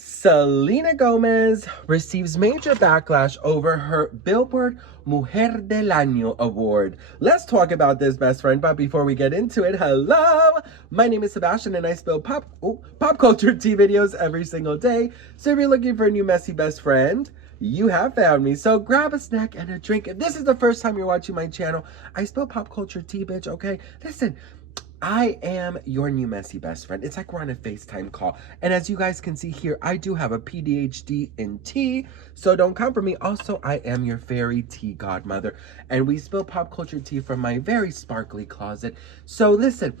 Selena Gomez receives major backlash over her Billboard Mujer del Año award. Let's talk about this, best friend. But before we get into it, hello! My name is Sebastian and I spill pop culture tea videos every single day. So if you're looking for a new messy best friend, you have found me. So grab a snack and a drink. If this is the first time you're watching my channel, I spill pop culture tea, bitch, okay? Listen, I am your new messy best friend. It's like we're on a FaceTime call. And as you guys can see here, I do have a PhD in tea, so don't come for me. Also, I am your fairy tea godmother, and we spill pop culture tea from my very sparkly closet. So listen,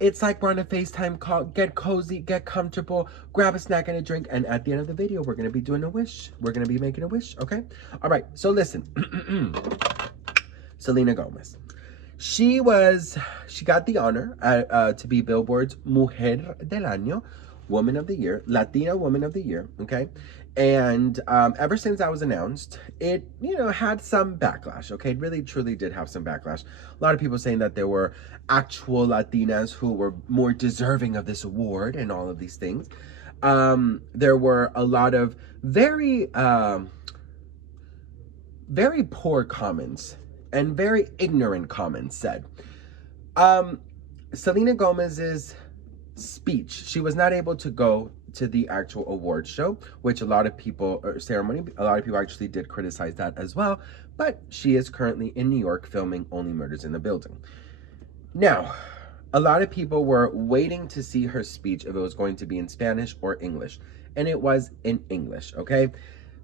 it's like we're on a FaceTime call. Get cozy, get comfortable, grab a snack and a drink, and at the end of the video, we're going to be doing a wish. We're going to be making a wish, okay? All right, so listen. Selena Gomez. She got the honor to be Billboard's Mujer del Año, Woman of the Year, Latina Woman of the Year, okay? And ever since that was announced, it, had some backlash, okay? It really, truly did have some backlash. A lot of people saying that there were actual Latinas who were more deserving of this award and all of these things. There were a lot of very poor comments and very ignorant comments said. Selena Gomez's speech, she was not able to go to the actual award show, which a lot of people actually did criticize that as well, but she is currently in New York filming Only Murders in the Building. Now, a lot of people were waiting to see her speech if it was going to be in Spanish or English, and it was in English, okay?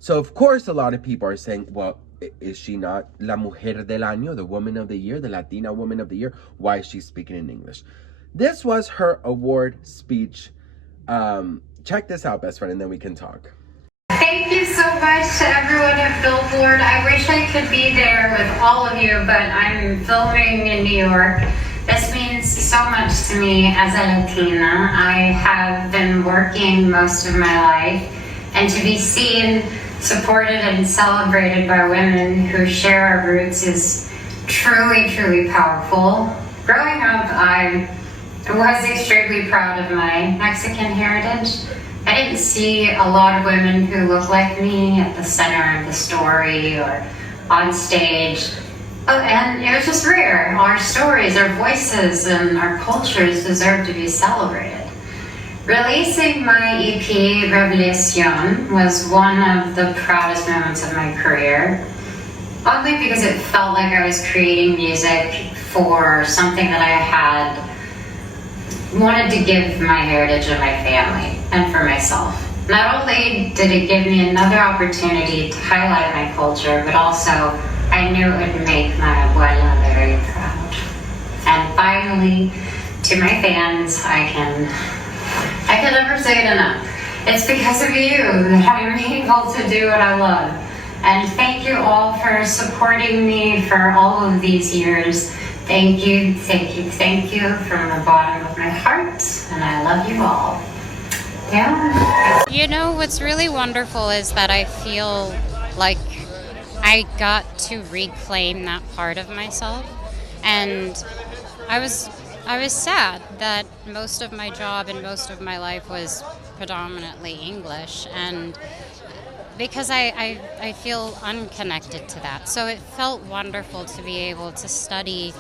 So of course a lot of people are saying, well, is she not la mujer del año, the woman of the year, the Latina woman of the year? Why is she speaking in English? This was her award speech. Check this out, best friend, and then we can talk. Thank you so much to everyone at Billboard. I wish I could be there with all of you, but I'm filming in New York. This means so much to me as a Latina. I have been working most of my life, and to be seen, supported, and celebrated by women who share our roots is truly, truly powerful. Growing up, I was extremely proud of my Mexican heritage. I didn't see a lot of women who look like me at the center of the story or on stage. And it was just rare. Our stories, our voices, and our cultures deserve to be celebrated. Releasing my EP, Revelación, was one of the proudest moments of my career. Only because it felt like I was creating music for something that I had wanted to give my heritage and my family, and for myself. Not only did it give me another opportunity to highlight my culture, but also I knew it would make my abuela very proud. And finally, to my fans, I can never say it enough. It's because of you that I'm able to do what I love. And thank you all for supporting me for all of these years. Thank you, thank you, thank you from the bottom of my heart, and I love you all. Yeah. You know, what's really wonderful is that I feel like I got to reclaim that part of myself, and I was sad that most of my job and most of my life was predominantly English, and because I feel unconnected to that. So it felt wonderful to be able to study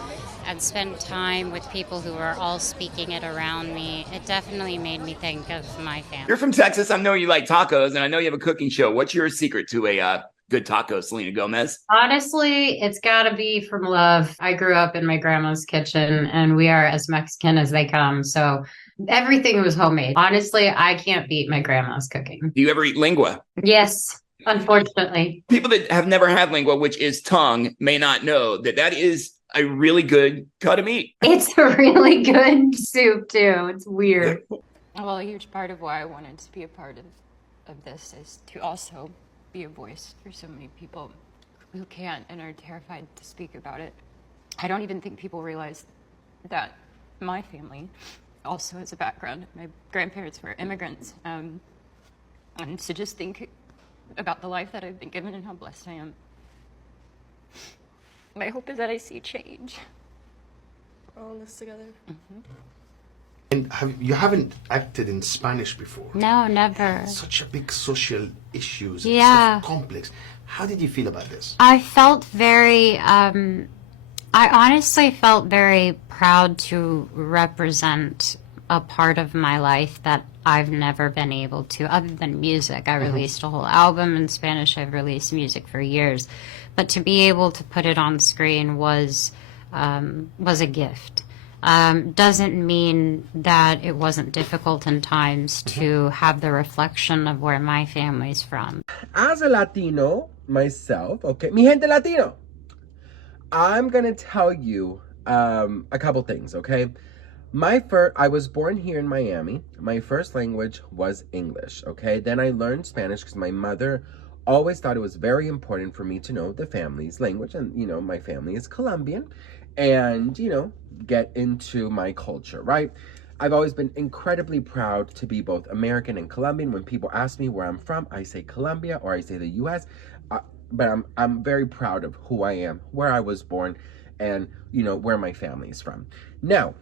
and spend time with people who are all speaking it around me. It definitely made me think of my family. You're from Texas. I know you like tacos, and I know you have a cooking show. What's your secret to a good taco, Selena Gomez? Honestly, it's gotta be from love. I grew up in my grandma's kitchen, and we are as Mexican as they come. So everything was homemade. Honestly, I can't beat my grandma's cooking. Do you ever eat lingua? Yes, unfortunately. People that have never had lingua, which is tongue, may not know that is a really good cut of meat. It's a really good soup, too. It's weird. Well, a huge part of why I wanted to be a part of this is to also be a voice for so many people who can't and are terrified to speak about it. I don't even think people realize that my family also has a background. My grandparents were immigrants. And to just think about the life that I've been given and how blessed I am. My hope is that I see change. We're all in this together. Mm-hmm. And you haven't acted in Spanish before. No, never. Such a big social issues. Yeah. Such complex. How did you feel about this? I felt very, I honestly felt very proud to represent a part of my life that I've never been able to, other than music. I released a whole album in Spanish. I've released music for years. But to be able to put it on screen was a gift. Doesn't mean that it wasn't difficult in times to have the reflection of where my family's from. As a Latino myself, okay, mi gente Latino, I'm gonna tell you a couple things, okay? I was born here in Miami. My first language was English, okay? Then I learned Spanish because my mother always thought it was very important for me to know the family's language. And, you know, my family is Colombian. And, you know, get into my culture, right? I've always been incredibly proud to be both American and Colombian. When people ask me where I'm from, I say Colombia or I say the U.S. But I'm very proud of who I am, where I was born, and, you know, where my family is from. Now,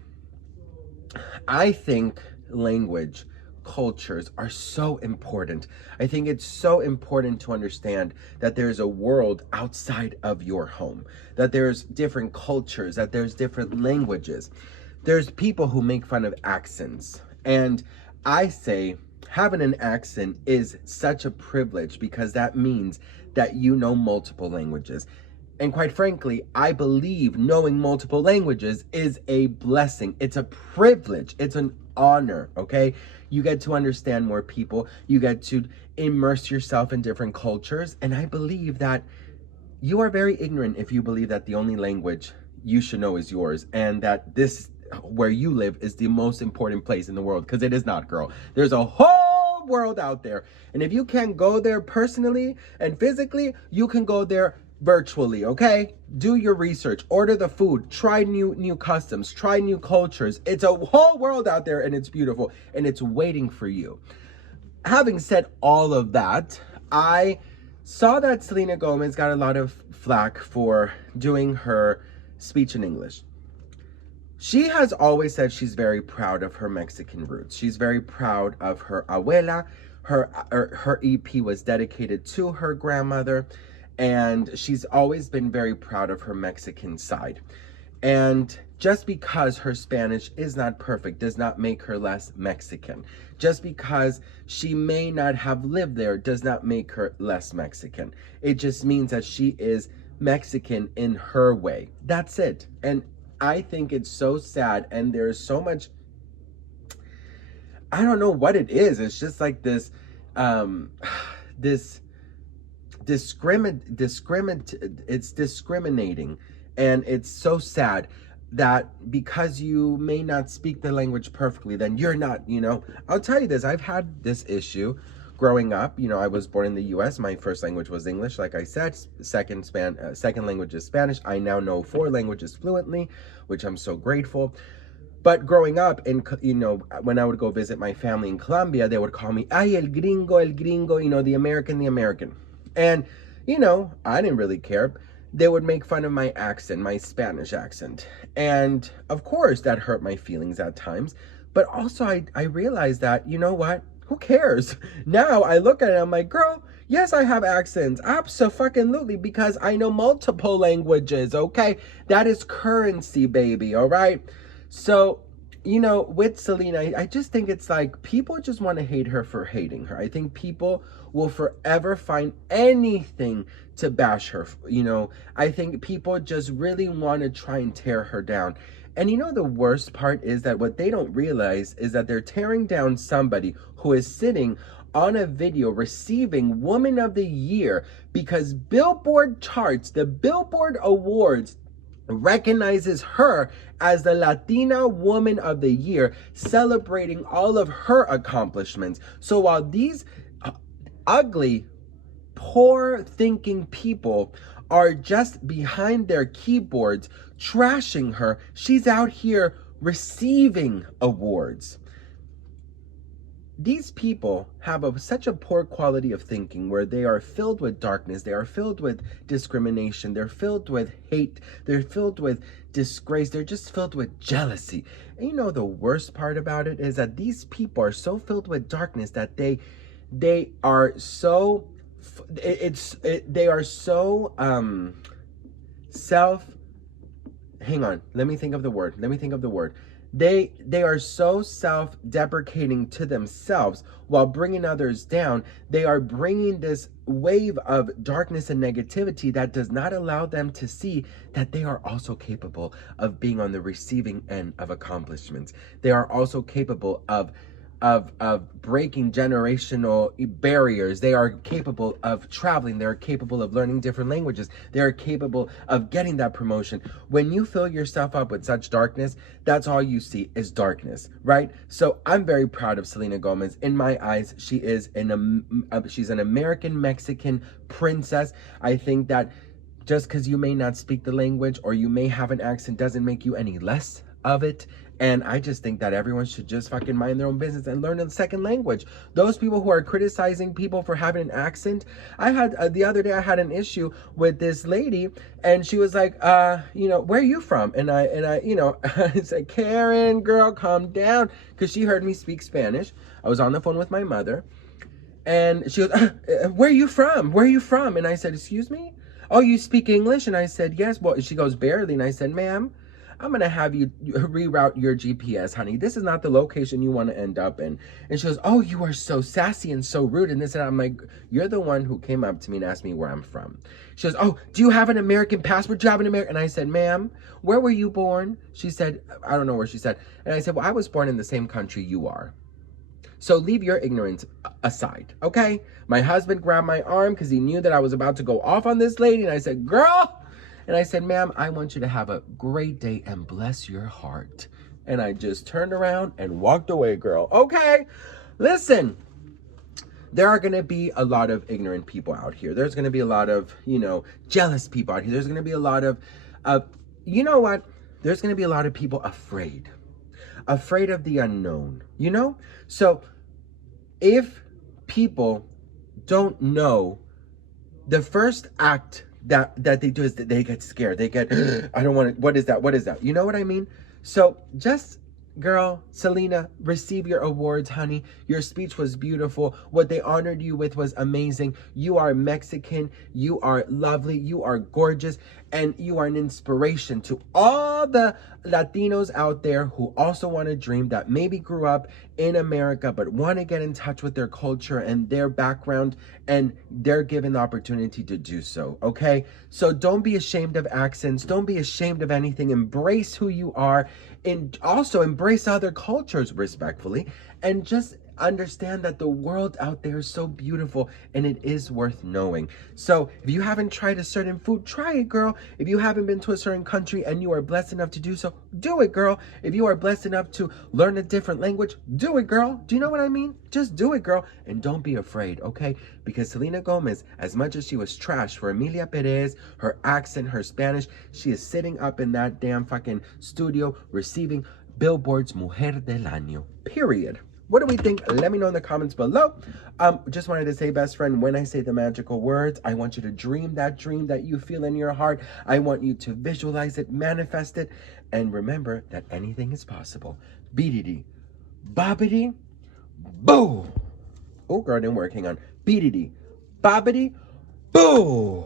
I think language, cultures are so important. I think it's so important to understand that there's a world outside of your home, that there's different cultures, that there's different languages. There's people who make fun of accents. And I say having an accent is such a privilege because that means that you know multiple languages. And quite frankly, I believe knowing multiple languages is a blessing. It's a privilege. It's an honor, okay? You get to understand more people. You get to immerse yourself in different cultures. And I believe that you are very ignorant if you believe that the only language you should know is yours and that this, where you live, is the most important place in the world, because it is not, girl. There's a whole world out there. And if you can't go there personally and physically, you can go there virtually, okay? Do your research, order the food, try new customs, try new cultures. It's a whole world out there and it's beautiful and it's waiting for you. Having said all of that, I saw that Selena Gomez got a lot of flack for doing her speech in English. She has always said she's very proud of her Mexican roots. She's very proud of her abuela. Her EP was dedicated to her grandmother. And she's always been very proud of her Mexican side. And just because her Spanish is not perfect does not make her less Mexican. Just because she may not have lived there does not make her less Mexican. It just means that she is Mexican in her way. That's it. And I think it's so sad. And there's so much, I don't know what it is. It's just like this, it's discriminating, and it's so sad that because you may not speak the language perfectly, then you're not, you know. I'll tell you this, I've had this issue growing up. You know, I was born in the US. My first language was English, like I said. Second language is Spanish. I now know 4 languages fluently, which I'm so grateful. But growing up, you know, when I would go visit my family in Colombia, they would call me, ay, el gringo, you know, the American. And, you know, I didn't really care. They would make fun of my accent, my Spanish accent. And of course, that hurt my feelings at times. But also, I realized that, you know what? Who cares? Now I look at it, I'm like, girl, yes, I have accents. Absolutely, because I know multiple languages, okay? That is currency, baby, all right? So, you know, with Selena, I just think it's like people just want to hate her for hating her. I think people will forever find anything to bash her. You know, I think people just really want to try and tear her down. And you know, the worst part is that what they don't realize is that they're tearing down somebody who is sitting on a video receiving Woman of the Year because Billboard charts, the Billboard Awards, recognizes her as the Latina Woman of the Year, celebrating all of her accomplishments. So while these ugly, poor thinking people are just behind their keyboards trashing her, she's out here receiving awards. these people have such a poor quality of thinking where they are filled with darkness, they are filled with discrimination, they're filled with hate, they're filled with disgrace, they're just filled with jealousy. And you know the worst part about it is that these people are so filled with darkness that they are so they are so hang on, let me think of the word. They are so self-deprecating to themselves while bringing others down. They are bringing this wave of darkness and negativity that does not allow them to see that they are also capable of being on the receiving end of accomplishments. They are also capable of breaking generational barriers. They are capable of traveling. They are capable of learning different languages. They are capable of getting that promotion. When you fill yourself up with such darkness, that's all you see is darkness, right? So I'm very proud of Selena Gomez. In my eyes, she is she's an American Mexican princess. I think that just because you may not speak the language or you may have an accent doesn't make you any less of it. And I just think that everyone should just fucking mind their own business and learn a second language. Those people who are criticizing people for having an accent, I had the other day I had an issue with this lady, and she was like, you know, where are you from? And I you know, I said, Karen, girl, calm down, because she heard me speak Spanish. I was on the phone with my mother, and she was, where are you from? Where are you from? And I said, excuse me? Oh, you speak English? And I said, yes. Well, she goes, barely. And I said, ma'am, I'm going to have you reroute your GPS, honey. This is not the location you want to end up in. And she goes, oh, you are so sassy and so rude. And this, and I'm like, you're the one who came up to me and asked me where I'm from. She goes, oh, do you have an American passport? Do you have an American? And I said, ma'am, where were you born? She said, I don't know where she said. And I said, well, I was born in the same country you are. So leave your ignorance aside, okay? My husband grabbed my arm because he knew that I was about to go off on this lady. And I said, girl. And I said, ma'am, I want you to have a great day and bless your heart. And I just turned around and walked away, girl. Okay, listen, there are going to be a lot of ignorant people out here. There's going to be a lot of, you know, jealous people out here. There's going to be a lot of, you know what? There's going to be a lot of people afraid of the unknown, you know? So if people don't know, the first act that they do is that they get scared. They get, I don't want to, what is that? You know what I mean? So just, girl, Selena, receive your awards, honey. Your speech was beautiful. What they honored you with was amazing. You are Mexican. You are lovely. You are gorgeous. And you are an inspiration to all the Latinos out there who also want to dream, that maybe grew up in America but want to get in touch with their culture and their background, and they're given the opportunity to do so, okay? So don't be ashamed of accents. Don't be ashamed of anything. Embrace who you are, and also embrace other cultures respectfully, and just understand that the world out there is so beautiful and it is worth knowing. So if you haven't tried a certain food, try it, girl. If you haven't been to a certain country and you are blessed enough to do so, do it, girl. If you are blessed enough to learn a different language, do it, girl. Do you know what I mean? Just do it, girl. And don't be afraid, okay? Because Selena Gomez, as much as she was trash for Emilia Perez, her accent, her Spanish, she is sitting up in that damn fucking studio receiving Billboard's Mujer del Año, period. What do we think? Let me know in the comments below. Just wanted to say, best friend, when I say the magical words, I want you to dream that you feel in your heart. I want you to visualize it, manifest it, and remember that anything is possible. Beedity, bobbity, boo. Oh, girl, didn't work. Hang on. Beedity, bobbity, boo.